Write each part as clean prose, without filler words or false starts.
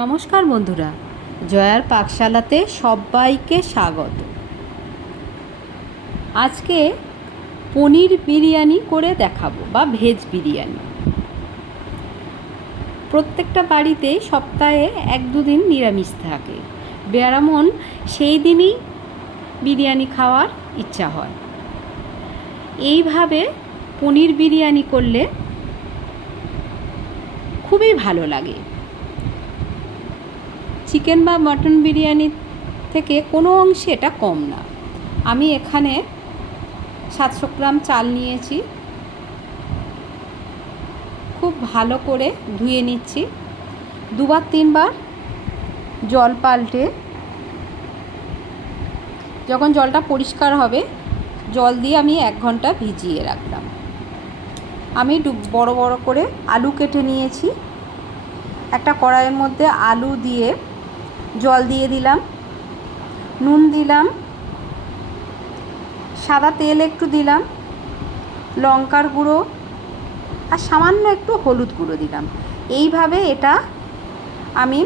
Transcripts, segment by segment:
নমস্কার বন্ধুরা, জয়ার পাকশালাতে সবাইকে স্বাগত। আজকে পনির বিরিয়ানি করে দেখাবো বা ভেজ বিরিয়ানি। প্রত্যেকটা বাড়িতে সপ্তাহে 1-2 দিন নিরামিষ থাকে, বেয়ারামন সেই দিনই বিরিয়ানি খাওয়ার ইচ্ছা হয়। এইভাবে পনির বিরিয়ানি করলে খুবই ভালো লাগে। চিকেন বা মটন বিরিয়ানি থেকে কোনো অংশে এটা কম না। আমি এখানে 700 গ্রাম চাল নিয়েছি, খুব ভালো করে ধুয়ে নিচ্ছি। 2-3 বার জল পাল্টে যখন জলটা পরিষ্কার হবে, জল দিয়ে আমি 1 ঘন্টা ভিজিয়ে রাখলাম। আমি বড় বড় করে আলু কেটে নিয়েছি। একটা কড়াইয়ের মধ্যে আলু দিয়ে জল দিয়ে দিলাম, নুন দিলাম, সাদা তেল একটু দিলাম, লঙ্কার গুঁড়ো আর সামান্য একটু হলুদ গুঁড়ো দিলাম। এইভাবে এটা আমি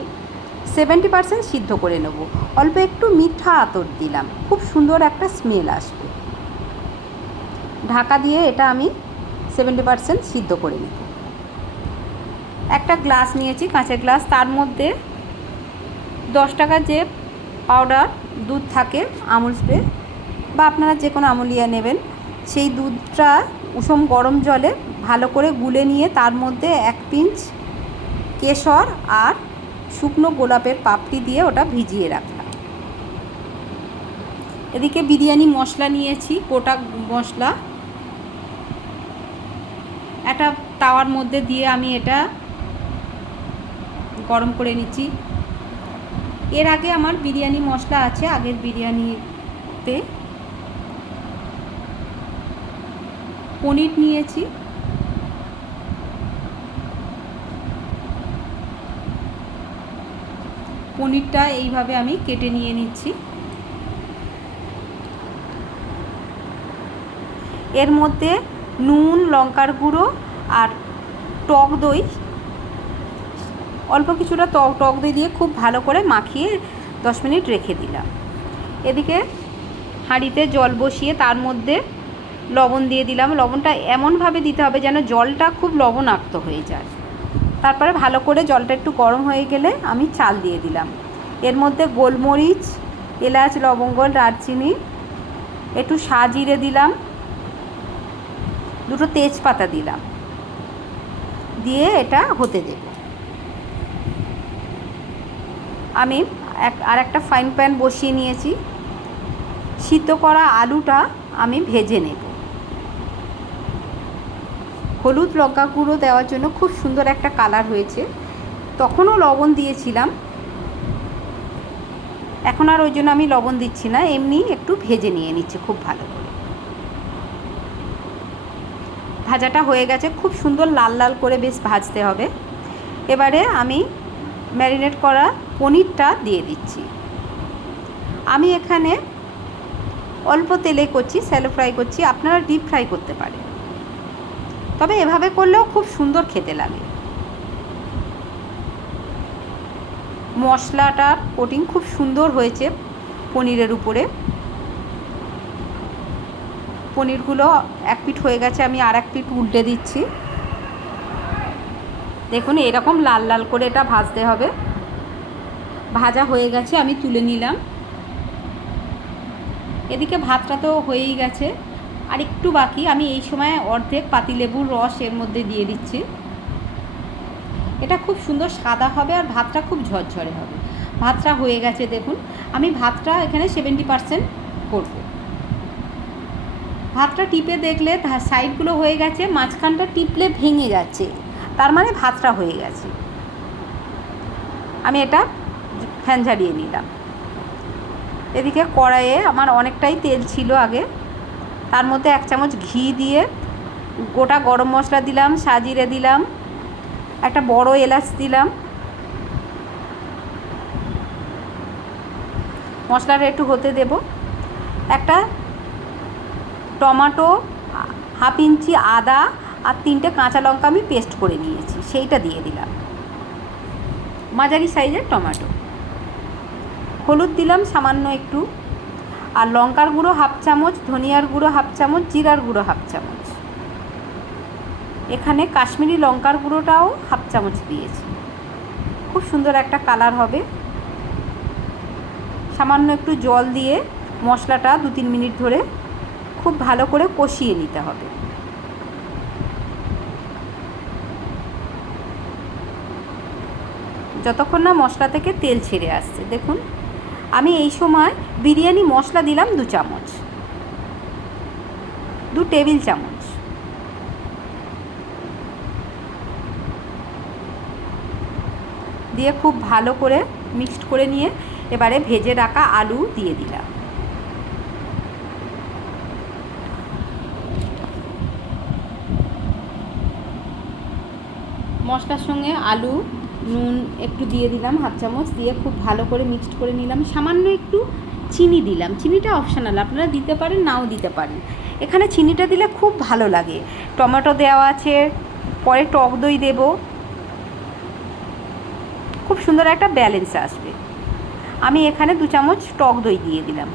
70% সিদ্ধ করে নেব। অল্প একটু মিঠা আতর দিলাম, খুব সুন্দর একটা স্মেল আসবে। ঢাকা দিয়ে এটা আমি 70% সিদ্ধ করে নেব। একটা গ্লাস নিয়েছি, কাঁচের গ্লাস, তার মধ্যে 10 টাকার যে পাউডার দুধ থাকে, আমুল স্প্রে বা আপনারা যে কোনো আমুলিয়া নেবেন, সেই দুধটা উষম গরম জলে ভালো করে গুলে নিয়ে তার মধ্যে 1 পিঞ্চ কেশর আর শুকনো গোলাপের পাপড়ি দিয়ে ওটা ভিজিয়ে রাখলাম। এদিকে বিরিয়ানি মশলা নিয়েছি, গোটা মশলা একটা তাওয়ার মধ্যে দিয়ে আমি এটা গরম করে নিচ্ছি। এর আগে আমার বিরিয়ানি মশলা আছে আগের বিরিয়ানিতে। পনির নিয়েছি, পনিরটা এইভাবে আমি কেটে নিয়ে নিচ্ছি। এর মধ্যে নুন, লঙ্কার গুঁড়ো আর টক দই, অল্প কিছুটা টক দই দিয়ে খুব ভালো করে মাখিয়ে 10 মিনিট রেখে দিলাম। এদিকে হাঁড়িতে জল বসিয়ে তার মধ্যে লবণ দিয়ে দিলাম। লবণটা এমনভাবে দিতে হবে যেন জলটা খুব লবণাক্ত হয়ে যায়। তারপরে ভালো করে জলটা একটু গরম হয়ে গেলে আমি চাল দিয়ে দিলাম। এর মধ্যে গোলমরিচ, এলাচ, লবঙ্গ, দারচিনি, একটু সাজিরে দিলাম, 2টো তেজপাতা দিলাম, দিয়ে এটা হতে দেব। আমি আর একটা ফ্রাইং প্যান বসিয়ে নিয়েছি। সিদ্ধ করা আলুটা আমি ভেজে নেব। হলুদ লঙ্কা গুঁড়ো দেওয়ার জন্য খুব সুন্দর একটা কালার হয়েছে। তখনও লবণ দিয়েছিলাম, এখন আর ওই জন্য আমি লবণ দিচ্ছি না, এমনি একটু ভেজে নিয়ে নিচ্ছি খুব ভালো করে। ভাজাটা হয়ে গেছে, খুব সুন্দর লাল লাল করে বেশ ভাজতে হবে। এবারে আমি ম্যারিনেট করা পনিরটা দিয়ে দিচ্ছি। আমি এখানে অল্প তেলে করছি, শ্যালো ফ্রাই করছি, আপনারা ডিপ ফ্রাই করতে পারেন, তবে এভাবে করলেও খুব সুন্দর খেতে লাগে। মশলাটার কোটিং খুব সুন্দর হয়েছে পনিরের উপরে। পনিরগুলো 1 পিঠ হয়ে গেছে, আমি আর 1 পিঠ উল্টে দিচ্ছি। দেখুন এরকম লাল লাল করে এটা ভাজতে হবে। ভাজা হয়ে গেছে, আমি তুলে নিলাম। এদিকে ভাতটা তো হয়েই গেছে, আর একটু বাকি। আমি এই সময় অর্ধেক পাতিলেবুর রস এর মধ্যে দিয়ে দিচ্ছি। এটা খুব সুন্দর সাদা হবে আর ভাতটা খুব ঝরঝরে হবে। ভাতটা হয়ে গেছে, দেখুন। আমি ভাতটা এখানে 70% করব। ভাতটা টিপে দেখলে সাইডগুলো হয়ে গেছে, মাঝখানটা টিপলে ভেঙে যাচ্ছে, তার মানে ভাতটা হয়ে গেছে। আমি এটা ফ্যান ঝাড়িয়ে নিলাম। এদিকে কড়াইয়ে আমার অনেকটাই তেল ছিল আগে, তার মধ্যে 1 চামচ ঘি দিয়ে গোটা গরম মশলা দিলাম, সাজিরে দিলাম, একটা বড় এলাচ দিলাম। মশলাটা একটু হতে দেব। একটা টমেটো, 1/2 ইঞ্চি আদা আর 3টে কাঁচা লঙ্কা আমি পেস্ট করে নিয়েছি, সেইটা দিয়ে দিলাম। মাঝারি সাইজের টমেটো। হলুদ দিলাম সামান্য একটু, আর লঙ্কার গুঁড়ো হাফ চামচ, ধনিয়ার গুঁড়ো হাফ চামচ, জিরার গুঁড়ো হাফ চামচ। এখানে কাশ্মীরি লঙ্কার গুঁড়োটাও হাফ চামচ দিয়েছি। খুব সুন্দর একটা কালার হবে। সামান্য একটু জল দিয়ে মশলাটা 2-3 মিনিট ধরে খুব ভালো করে কষিয়ে নিতে হবে। যতক্ষণ না মশলা থেকে তেল ছেড়ে আসছে। দেখুন, আমি এই সময় বিরিয়ানি মশলা দিলাম 2 চামচ, 2 টেবিল চামচ। দিয়ে খুব ভালো করে মিক্সড করে নিয়ে এবারে ভেজে রাখা আলু দিয়ে দিলাম। মশলার সঙ্গে আলু, নুন একটু দিয়ে দিলাম হাফ চামচ, দিয়ে খুব ভালো করে মিক্সড করে নিলাম। সামান্য একটু চিনি দিলাম, চিনিটা অপশনাল, আপনারা দিতে পারেন নাও দিতে পারেন। এখানে চিনিটা দিলে খুব ভালো লাগে। টমেটো দেওয়া আছে, পরে টক দই দেব, খুব সুন্দর একটা ব্যালেন্স আসবে। আমি এখানে 2 চামচ টক দই দিয়ে দিলাম।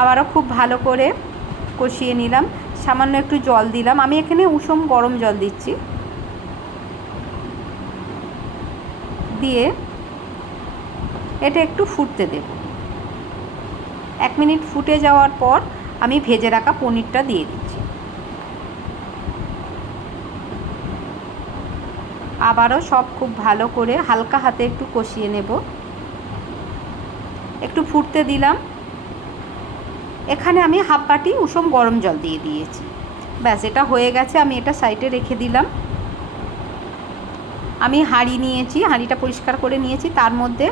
আবারও খুব ভালো করে কষিয়ে নিলাম। সামান্য একটু জল দিলাম, আমি এখানে উষুম গরম জল দিচ্ছি। দিয়ে এটা একটু ফুটতে দেব। 1 মিনিট ফুটে যাওয়ার পর আমি ভেজে রাখা পনিরটা দিয়ে দিচ্ছি। আবারও সব খুব ভালো করে হালকা হাতে একটু কষিয়ে নেব। একটু ফুটতে দিলাম। এখানে আমি হাফ বাটি উষুম গরম জল দিয়ে দিয়েছি। ব্যাস, এটা হয়ে গেছে। আমি এটা সাইডে রেখে দিলাম। আমি হাঁড়ি নিয়েছি, হাঁড়িটা পরিষ্কার করে নিয়েছি। তার মধ্যে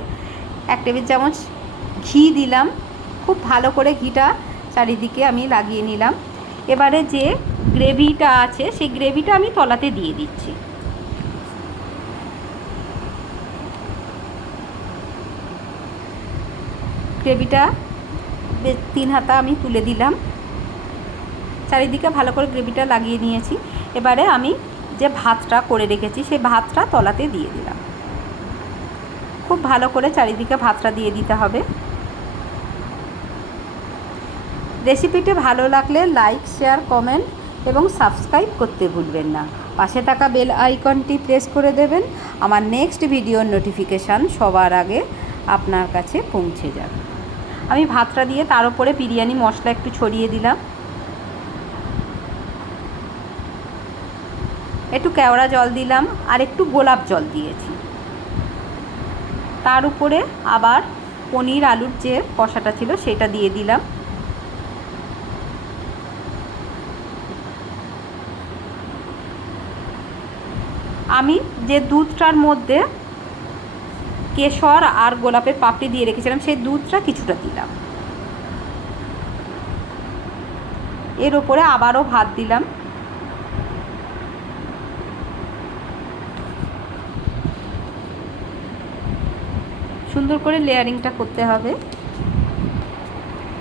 1 টেবিল চামচ ঘি দিলাম। খুব ভালো করে ঘিটা চারিদিকে আমি লাগিয়ে নিলাম। এবারে যে গ্রেভিটা আছে সেই গ্রেভিটা আমি তলাতে দিয়ে দিচ্ছি। গ্রেভিটা 3 হাতা আমি তুলে দিলাম। চারিদিকে ভালো করে গ্রেভিটা লাগিয়ে নিয়েছি। এবারে আমি যে ভাতটা করে রেখেছি সেই ভাতটা তলাতে দিয়ে দিলাম। খুব ভালো করে চারিদিকে ভাতটা দিয়ে দিতে হবে। রেসিপিটি ভালো লাগলে লাইক, শেয়ার, কমেন্ট এবং সাবস্ক্রাইব করতে ভুলবেন না। পাশে থাকা বেল আইকনটি প্রেস করে দেবেন। আমার নেক্সট ভিডিওর নোটিফিকেশান সবার আগে আপনার কাছে পৌঁছে যাবে। আমি ভাতটা দিয়ে তার উপরে বিরিয়ানি মশলা একটু ছড়িয়ে দিলাম। একটু কেওড়া জল দিলাম আর একটু গোলাপ জল দিয়েছি। তার উপরে আবার পনির আলুর যে কষাটা ছিল সেটা দিয়ে দিলাম। আমি যে দুধটার মধ্যে কেশর আর গোলাপের পাপড়ি দিয়ে রেখেছিলাম সেই দুধটা কিছুটা দিলাম। এর ওপরে আবারও ভাত দিলাম। সুন্দর করে লেয়ারিংটা করতে হবে।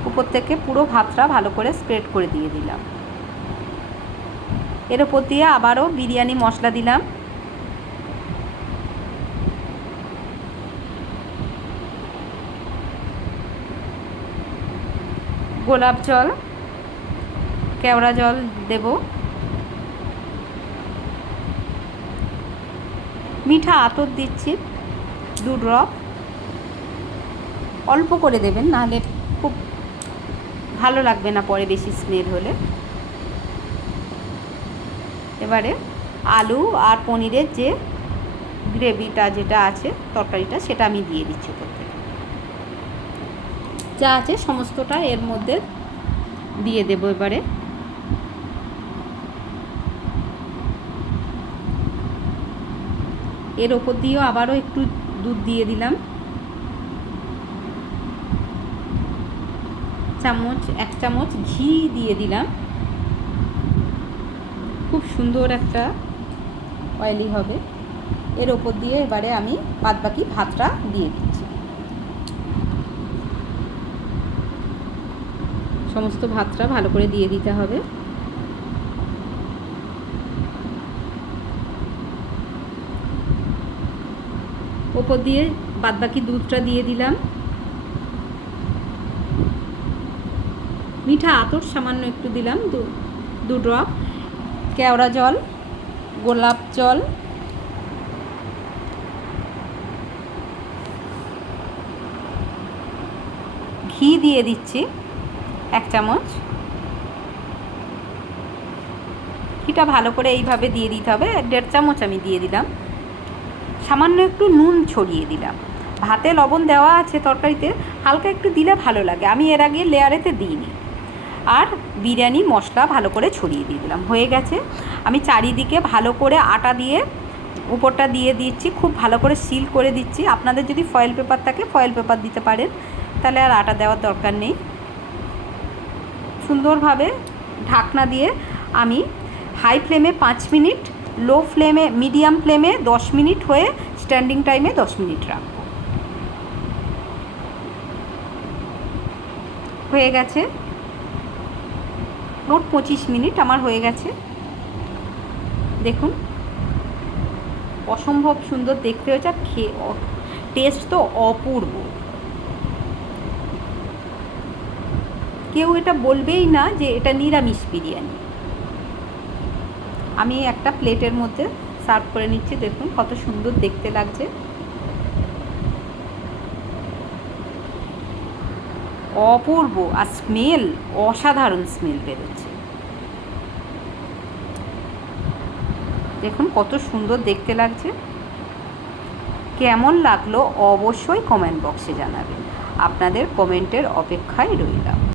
উপর থেকে পুরো ভাতটা ভালো করে স্প্রেড করে দিয়ে দিলাম। এর ওপর দিয়ে আবারও বিরিয়ানি মশলা দিলাম। গোলাপ জল, কেওড়া জল দেব। মিঠা আতর দিচ্ছি 2 ড্রপ। অল্প করে দেবেন, নাহলে খুব ভালো লাগবে না পরে বেশি স্মেল হলে। এবারে আলু আর পনিরের যে গ্রেভিটা যেটা আছে, তরকারিটা, সেটা আমি দিয়ে দিচ্ছি উপর থেকে। যা আছে সমস্তটা এর মধ্যে দিয়ে দেব। এবারে এর ওপর দিয়েও আবারও একটু দুধ দিয়ে দিলাম। 1 চামচ ঘি দিয়ে দিলাম। খুব সুন্দর একটা অয়েলি হবে। এর ওপর দিয়ে এবারে আমি বাদবাকি ভাতটা দিয়ে দিচ্ছি। সমস্ত ভাতটা ভালো করে দিয়ে দিতে হবে। ওপর দিয়ে বাদবাকি দুধটা দিয়ে দিলাম। মিঠা আতর সামান্য একটু দিলাম, দু ড্রপ। কেওড়া জল, গোলাপ জল, ঘি দিয়ে দিচ্ছি 1 চামচ। ঘিটা ভালো করে এইভাবে দিয়ে দিতে হবে, 1.5 চামচ আমি দিয়ে দিলাম। সামান্য একটু নুন ছড়িয়ে দিলাম। ভাতে লবণ দেওয়া আছে তরকারিতে, হালকা একটু দিলে ভালো লাগে, আমি এর আগে লেয়ারেতে দিইনি। আর বিরিয়ানি মশলা ভালো করে ছড়িয়ে দিয়ে দিলাম। হয়ে গেছে। আমি চারিদিকে ভালো করে আটা দিয়ে উপরটা দিয়ে দিচ্ছি, খুব ভালো করে সিল করে দিচ্ছি। আপনাদের যদি ফয়েল পেপার থাকে ফয়েল পেপার দিতে পারেন, তাহলে আর আটা দেওয়ার দরকার নেই। সুন্দরভাবে ঢাকনা দিয়ে আমি হাই ফ্লেমে 5 মিনিট, লো ফ্লেমে মিডিয়াম ফ্লেমে 10 মিনিট, হয়ে স্ট্যান্ডিং টাইমে 10 মিনিট রাখবো। হয়ে গেছে, মোট 25 মিনিট আমার হয়ে গেছে। দেখুন অসম্ভব সুন্দর দেখতে হয়েছে, আর টেস্ট তো অপূর্ব। কেউ এটা বলবেই না যে এটা নিরামিষ বিরিয়ানি। আমি একটা প্লেটের মধ্যে সার্ভ করে নিচ্ছি। দেখুন কত সুন্দর দেখতে লাগছে, অপূর্ব। আর স্মেল, অসাধারণ স্মেল বেরোচ্ছে। দেখুন কত সুন্দর দেখতে লাগছে। কেমন লাগলো অবশ্যই কমেন্ট বক্সে জানাবেন। আপনাদের কমেন্টের অপেক্ষায় রইলাম।